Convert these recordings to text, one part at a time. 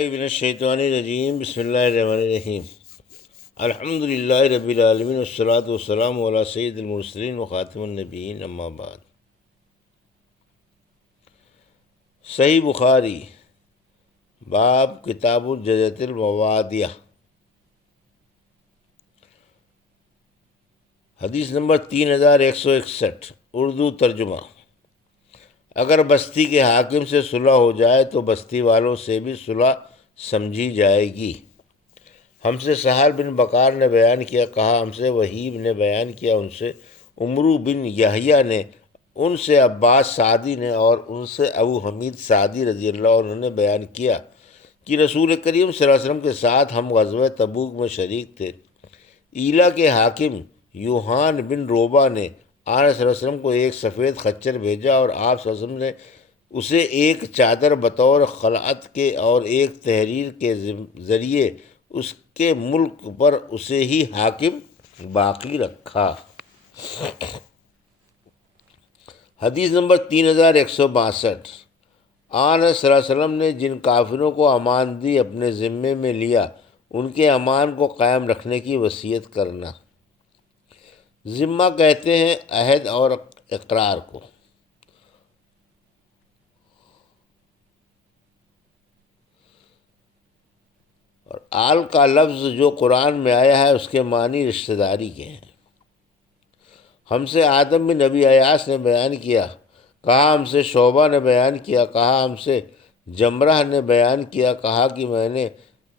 من الشیطان الرجیم بسم اللہ الرحمن الرحیم الحمد للہ رب العالمین والصلاۃ والسلام علی سید المرسلین وخاتم النبیین اما بعد۔ صحیح بخاری باب کتاب الجزیۃ الموادیہ، حدیث نمبر 3161، اردو ترجمہ۔ اگر بستی کے حاکم سے صلح ہو جائے تو بستی والوں سے بھی صلح سمجھی جائے گی۔ ہم سے سہل بن بکار نے بیان کیا، کہا ہم سے وہیب نے بیان کیا، ان سے عمرو بن یحییٰ نے، ان سے عباس سعدی نے، اور ان سے ابو حمید سعدی رضی اللہ عنہ نے بیان کیا کہ رسول کریم صلی اللہ علیہ وسلم کے ساتھ ہم غزوہ تبوک میں شریک تھے۔ ایلا کے حاکم یوحان بن روبا نے آن صلی اللہ علیہ وسلم کو ایک سفید خچر بھیجا، اور آپ صلی اللہ علیہ وسلم نے اسے ایک چادر بطور خلعت کے اور ایک تحریر کے ذریعے اس کے ملک پر اسے ہی حاکم باقی رکھا۔ حدیث نمبر 3162، آن صلی اللہ علیہ وسلم نے جن کافروں کو امان دی اپنے ذمے میں لیا، ان کے امان کو قائم رکھنے کی وصیت کرنا۔ ذمہ کہتے ہیں عہد اور اقرار کو۔ اور آل کا لفظ جو قرآن میں آیا ہے اس کے معنی رشتہ داری کے ہیں۔ ہم سے آدم بن نبی ایاس نے بیان کیا، کہا ہم سے شعبہ نے بیان کیا، کہا ہم سے جمرہ نے بیان کیا، کہا کہ میں نے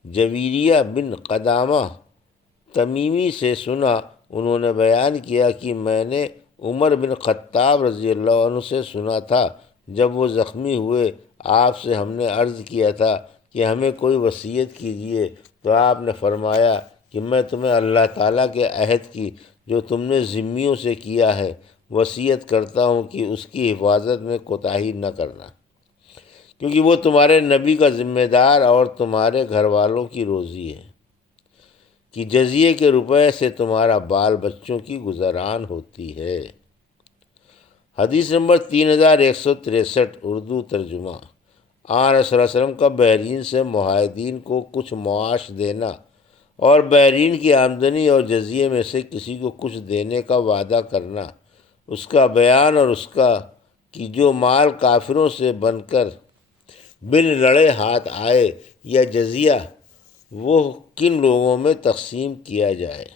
جویریہ بن قدامہ تمیمی سے سنا، انہوں نے بیان کیا کہ میں نے عمر بن خطاب رضی اللہ عنہ سے سنا تھا جب وہ زخمی ہوئے، آپ سے ہم نے عرض کیا تھا کہ ہمیں کوئی وصیت کیجیے، تو آپ نے فرمایا کہ میں تمہیں اللہ تعالیٰ کے عہد کی جو تم نے ذمیوں سے کیا ہے وصیت کرتا ہوں کہ اس کی حفاظت میں کوتاہی نہ کرنا، کیونکہ وہ تمہارے نبی کا ذمہ دار اور تمہارے گھر والوں کی روزی ہے، کہ جزیے کے روپے سے تمہارا بال بچوں کی گزران ہوتی ہے۔ حدیث نمبر 3163، اردو ترجمہ۔ آن صلی اللہ علیہ وسلم کا بحرین سے معاہدین کو کچھ معاش دینا اور بحرین کی آمدنی اور جزیے میں سے کسی کو کچھ دینے کا وعدہ کرنا، اس کا بیان، اور اس کا کہ جو مال کافروں سے بن کر بن لڑے ہاتھ آئے یا جزیہ، وہ کن لوگوں میں تقسیم کیا جائے۔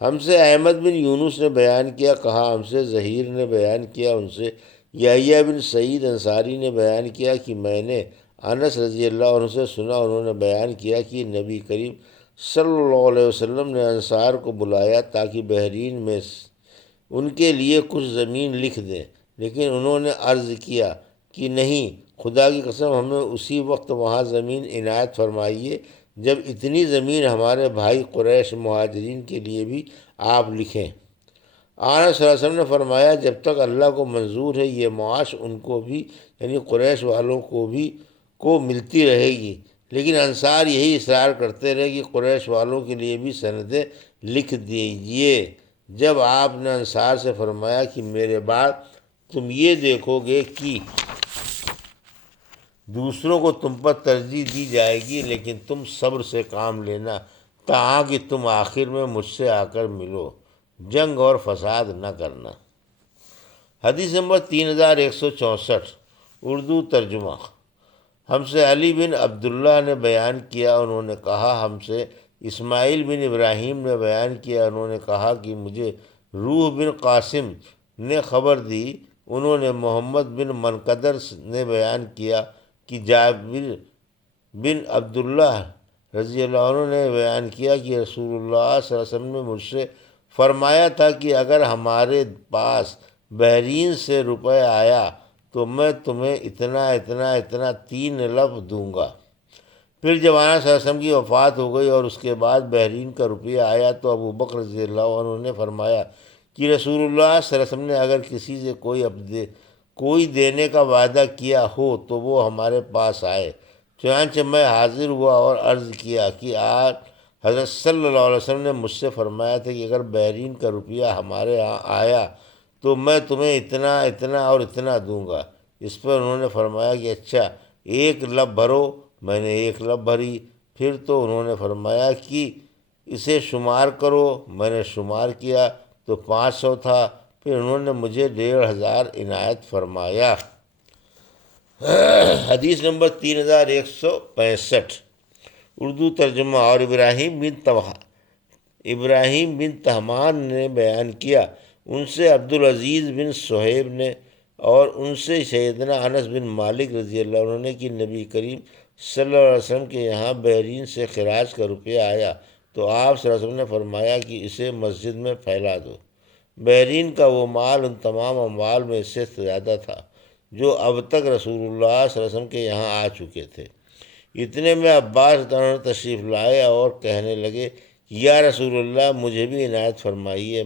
ہم سے احمد بن یونس نے بیان کیا، کہا ہم سے ظہیر نے بیان کیا، ان سے یحییٰ بن سعید انصاری نے بیان کیا کہ میں نے انس رضی اللہ عنہ سے سنا، انہوں نے بیان کیا کہ نبی کریم صلی اللہ علیہ وسلم نے انصار کو بلایا تاکہ بحرین میں ان کے لیے کچھ زمین لکھ دیں، لیکن انہوں نے عرض کیا کہ نہیں، خدا کی قسم ہمیں اسی وقت وہاں زمین عنایت فرمائیے جب اتنی زمین ہمارے بھائی قریش مہاجرین کے لیے بھی آپ لکھیں۔ آن صلی اللہ علیہ وسلم نے فرمایا جب تک اللہ کو منظور ہے یہ معاش ان کو بھی، یعنی قریش والوں کو بھی کو ملتی رہے گی، لیکن انصار یہی اصرار کرتے رہے کہ قریش والوں کے لیے بھی سندیں لکھ دیجیے۔ جب آپ نے انصار سے فرمایا کہ میرے بعد تم یہ دیکھو گے کہ دوسروں کو تم پر ترجیح دی جائے گی، لیکن تم صبر سے کام لینا تاکہ کہ تم آخر میں مجھ سے آ کر ملو، جنگ اور فساد نہ کرنا۔ حدیث نمبر 3164، اردو ترجمہ۔ ہم سے علی بن عبداللہ نے بیان کیا، انہوں نے کہا ہم سے اسماعیل بن ابراہیم نے بیان کیا، انہوں نے کہا کہ مجھے روح بن قاسم نے خبر دی، انہوں نے محمد بن منقدر نے بیان کیا کہ جابر بن عبداللہ رضی اللہ عنہ نے بیان کیا کہ رسول اللہ صلی اللہ علیہ وسلم نے مجھ سے فرمایا تھا کہ اگر ہمارے پاس بحرین سے روپے آیا تو میں تمہیں اتنا اتنا اتنا 3 لفظ دوں گا۔ پھر جب آن صلی اللہ علیہ وسلم کی وفات ہو گئی اور اس کے بعد بحرین کا روپیہ آیا تو ابو بکر رضی اللہ عنہ نے فرمایا کہ رسول اللہ صلی اللہ علیہ وسلم نے اگر کسی سے کوئی دینے کا وعدہ کیا ہو تو وہ ہمارے پاس آئے۔ چنانچہ میں حاضر ہوا اور عرض کیا کہ آج حضرت صلی اللہ علیہ وسلم نے مجھ سے فرمایا تھا کہ اگر بحرین کا روپیہ ہمارے ہاں آیا تو میں تمہیں اتنا اتنا اور اتنا دوں گا۔ اس پر انہوں نے فرمایا کہ اچھا، 1 لب بھرو، میں نے 1 لب بھری۔ پھر تو انہوں نے فرمایا کہ اسے شمار کرو۔ میں نے شمار کیا تو 500 تھا۔ پھر انہوں نے مجھے 1500 عنایت فرمایا۔ حدیث نمبر 3165، اردو ترجمہ۔ اور ابراہیم بن تہمان نے بیان کیا، ان سے عبدالعزیز بن صہیب نے، اور ان سے سیدنا انس بن مالک رضی اللہ عنہ نے کہ نبی کریم صلی اللہ علیہ وسلم کے یہاں بحرین سے خراج کا روپیہ آیا تو آپ صلی اللہ علیہ وسلم نے فرمایا کہ اسے مسجد میں پھیلا دو۔ بحرین کا وہ مال ان تمام اموال میں سے زیادہ تھا جو اب تک رسول اللہ صلی اللہ علیہ وسلم کے یہاں آ چکے تھے۔ اتنے میں عباس رضی اللہ عنہ تشریف لائے اور کہنے لگے کہ یا رسول اللہ، مجھے بھی عنایت فرمائیے،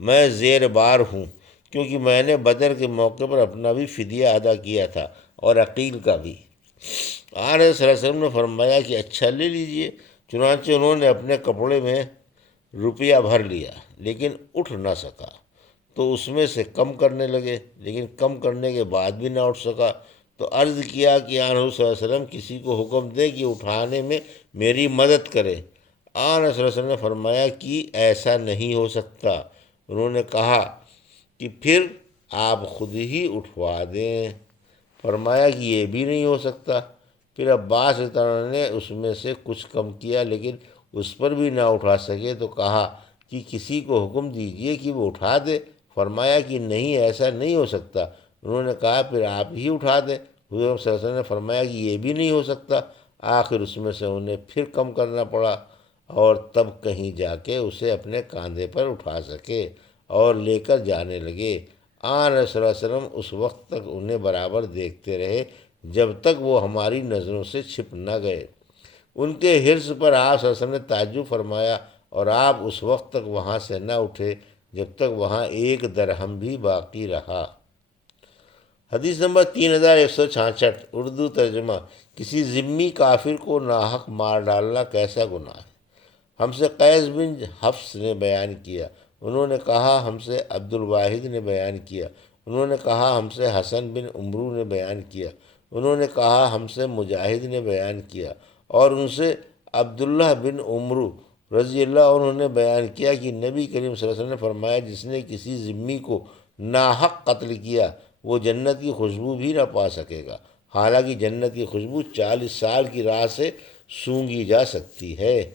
میں زیر بار ہوں، کیونکہ میں نے بدر کے موقع پر اپنا بھی فدیہ ادا کیا تھا اور عقیل کا بھی۔ آن صلی اللہ علیہ وسلم نے فرمایا کہ اچھا لے لیجئے۔ چنانچہ انہوں نے اپنے کپڑے میں روپیہ بھر لیا، لیکن اٹھ نہ سکا تو اس میں سے کم کرنے لگے، لیکن کم کرنے کے بعد بھی نہ اٹھ سکا تو عرض کیا کہ آن حضور صلی اللہ علیہ وسلم کسی کو حکم دے کہ اٹھانے میں میری مدد کرے۔ آن صلی اللہ علیہ وسلم نے فرمایا کہ ایسا نہیں ہو سکتا۔ انہوں نے کہا کہ پھر آپ خود ہی اٹھوا دیں۔ فرمایا کہ یہ بھی نہیں ہو سکتا۔ پھر عباس رضی اللہ عنہ نے اس میں سے کچھ کم کیا، لیکن اس پر بھی نہ اٹھا سکے تو کہا کہ کسی کو حکم دیجئے کہ وہ اٹھا دے۔ فرمایا کہ نہیں، ایسا نہیں ہو سکتا۔ انہوں نے کہا پھر آپ ہی اٹھا دیں۔ حضور صلی اللہ علیہ وسلم نے فرمایا کہ یہ بھی نہیں ہو سکتا۔ آخر اس میں سے انہیں پھر کم کرنا پڑا، اور تب کہیں جا کے اسے اپنے کاندھے پر اٹھا سکے اور لے کر جانے لگے۔ آن صلی اللہ علیہ وسلم اس وقت تک انہیں برابر دیکھتے رہے جب تک وہ ہماری نظروں سے چھپ نہ گئے۔ ان کے حرص پر آپ صلی اللہ علیہ وسلم نے تعجب فرمایا، اور آپ اس وقت تک وہاں سے نہ اٹھے جب تک وہاں 1 درہم بھی باقی رہا۔ حدیث نمبر 3166، اردو ترجمہ۔ کسی ذمی کافر کو ناحق مار ڈالنا کیسا گناہ ہے؟ ہم سے قیس بن حفص نے بیان کیا، انہوں نے کہا ہم سے عبد الواحد نے بیان کیا، انہوں نے کہا ہم سے حسن بن عمرو نے بیان کیا، انہوں نے کہا ہم سے مجاہد نے بیان کیا، اور ان سے عبداللہ بن عمرو رضی اللہ عنہ نے بیان کیا کہ نبی کریم صلی اللہ علیہ وسلم نے فرمایا جس نے کسی ذمی کو ناحق قتل کیا وہ جنت کی خوشبو بھی نہ پا سکے گا، حالانکہ جنت کی خوشبو 40 سال کی راہ سے سونگھی جا سکتی ہے۔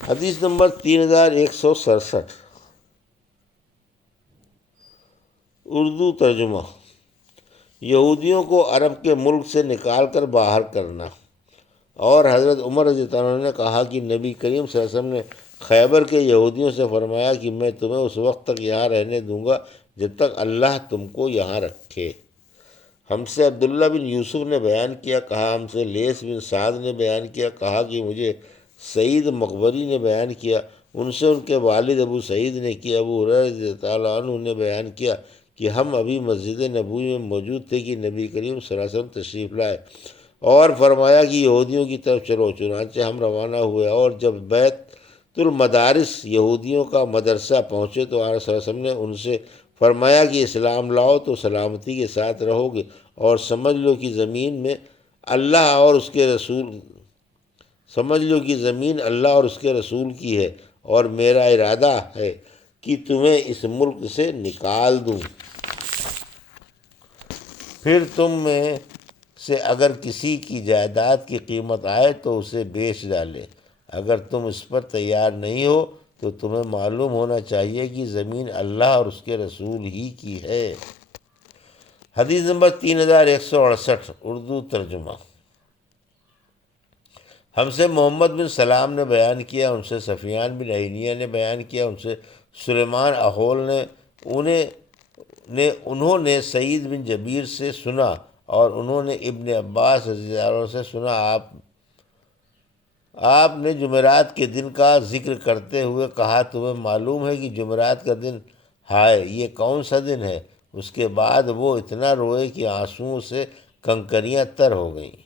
حدیث نمبر 3167، اردو ترجمہ۔ یہودیوں کو عرب کے ملک سے نکال کر باہر کرنا۔ اور حضرت عمر رضی اللہ عنہ نے کہا کہ نبی کریم صلی اللہ علیہ وسلم نے خیبر کے یہودیوں سے فرمایا کہ میں تمہیں اس وقت تک یہاں رہنے دوں گا جب تک اللہ تم کو یہاں رکھے۔ ہم سے عبداللہ بن یوسف نے بیان کیا، کہا ہم سے لیث بن سعد نے بیان کیا، کہا کہ مجھے سعید مقبری نے بیان کیا، ان سے ان کے والد ابو سعید نے کیا، ابو ہریرہ رضی اللہ عنہ نے بیان کیا کہ ہم ابھی مسجد نبوی میں موجود تھے کہ نبی کریم صلی اللہ علیہ وسلم تشریف لائے اور فرمایا کہ یہودیوں کی طرف چلو۔ چنانچہ ہم روانہ ہوئے، اور جب بیت المدارس یہودیوں کا مدرسہ پہنچے تو آپ صلی اللہ علیہ وسلم نے ان سے فرمایا کہ اسلام لاؤ تو سلامتی کے ساتھ رہو گے، اور سمجھ لو کہ زمین اللہ اور اس کے رسول کی ہے، اور میرا ارادہ ہے کہ تمہیں اس ملک سے نکال دوں۔ پھر تم میں سے اگر کسی کی جائیداد کی قیمت آئے تو اسے بیچ ڈالے۔ اگر تم اس پر تیار نہیں ہو تو تمہیں معلوم ہونا چاہیے کہ زمین اللہ اور اس کے رسول ہی کی ہے۔ حدیث نمبر 3168، اردو ترجمہ۔ ہم سے محمد بن سلام نے بیان کیا، ان سے سفیان بن عینیہ نے بیان کیا، ان سے سلیمان اخول انہوں نے سعید بن جبیر سے سنا، اور انہوں نے ابن عباس رضی اللہ عنہ سے سنا، آپ نے جمعرات کے دن کا ذکر کرتے ہوئے کہا تمہیں معلوم ہے کہ جمعرات کا دن ہائے یہ کون سا دن ہے؟ اس کے بعد وہ اتنا روئے کہ آنسوؤں سے کنکریاں تر ہو گئیں۔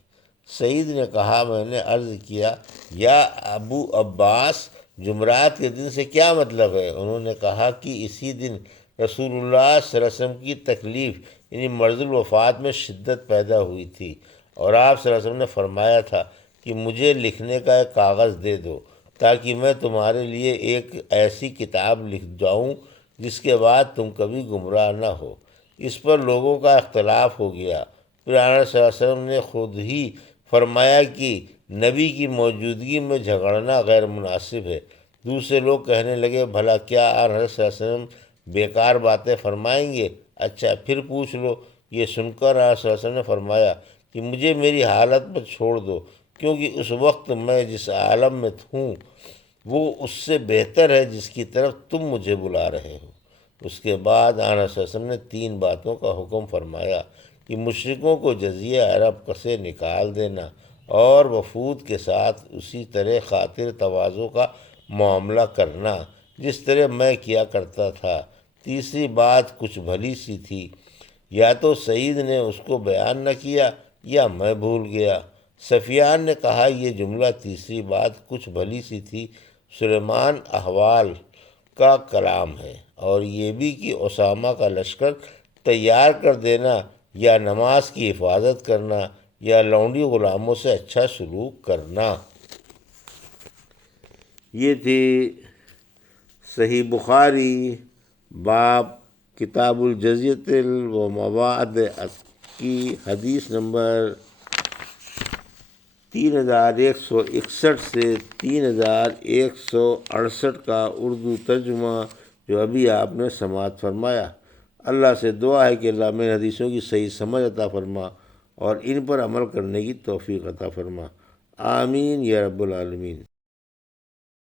سعید نے کہا میں نے عرض کیا یا ابو عباس جمعرات کے دن سے کیا مطلب ہے؟ انہوں نے کہا کہ اسی دن رسول اللہ صلی اللہ علیہ وسلم کی تکلیف یعنی مرض الوفات میں شدت پیدا ہوئی تھی، اور آپ صلی اللہ علیہ وسلم نے فرمایا تھا کہ مجھے لکھنے کا ایک کاغذ دے دو تاکہ میں تمہارے لیے ایک ایسی کتاب لکھ جاؤں جس کے بعد تم کبھی گمراہ نہ ہو۔ اس پر لوگوں کا اختلاف ہو گیا۔ پھر آنظر صلی اللہ علیہ وسلم نے خود ہی فرمایا کہ نبی کی موجودگی میں جھگڑنا غیر مناسب ہے۔ دوسرے لوگ کہنے لگے بھلا کیا آنظر صلی اللہ علیہ وسلم بیکار باتیں فرمائیں گے؟ اچھا پھر پوچھ لو۔ یہ سن کر آنظر صلی اللہ علیہ وسلم نے فرمایا کہ مجھے میری حالت پر چھوڑ دو، کیونکہ اس وقت میں جس عالم میں ہوں وہ اس سے بہتر ہے جس کی طرف تم مجھے بلا رہے ہو۔ اس کے بعد آنظر صلی اللہ علیہ وسلم نے 3 باتوں کا حکم فرمایا کہ مشرکوں کو جزیہ عرب سے نکال دینا، اور وفود کے ساتھ اسی طرح خاطر تواضع کا معاملہ کرنا جس طرح میں کیا کرتا تھا۔ تیسری بات کچھ بھلی سی تھی، یا تو سعید نے اس کو بیان نہ کیا یا میں بھول گیا۔ سفیان نے کہا یہ جملہ تیسری بات کچھ بھلی سی تھی سلیمان احوال کا کلام ہے، اور یہ بھی کہ اسامہ کا لشکر تیار کر دینا، یا نماز کی حفاظت کرنا، یا لونڈی غلاموں سے اچھا سلوک کرنا۔ یہ تھی صحیح بخاری باب کتاب الجزیۃ و مواد کی حدیث نمبر 3161 سے 3168 کا اردو ترجمہ جو ابھی آپ نے سماعت فرمایا۔ اللہ سے دعا ہے کہ اللہ میں حدیثوں کی صحیح سمجھ عطا فرما اور ان پر عمل کرنے کی توفیق عطا فرما۔ آمین یا رب العالمین۔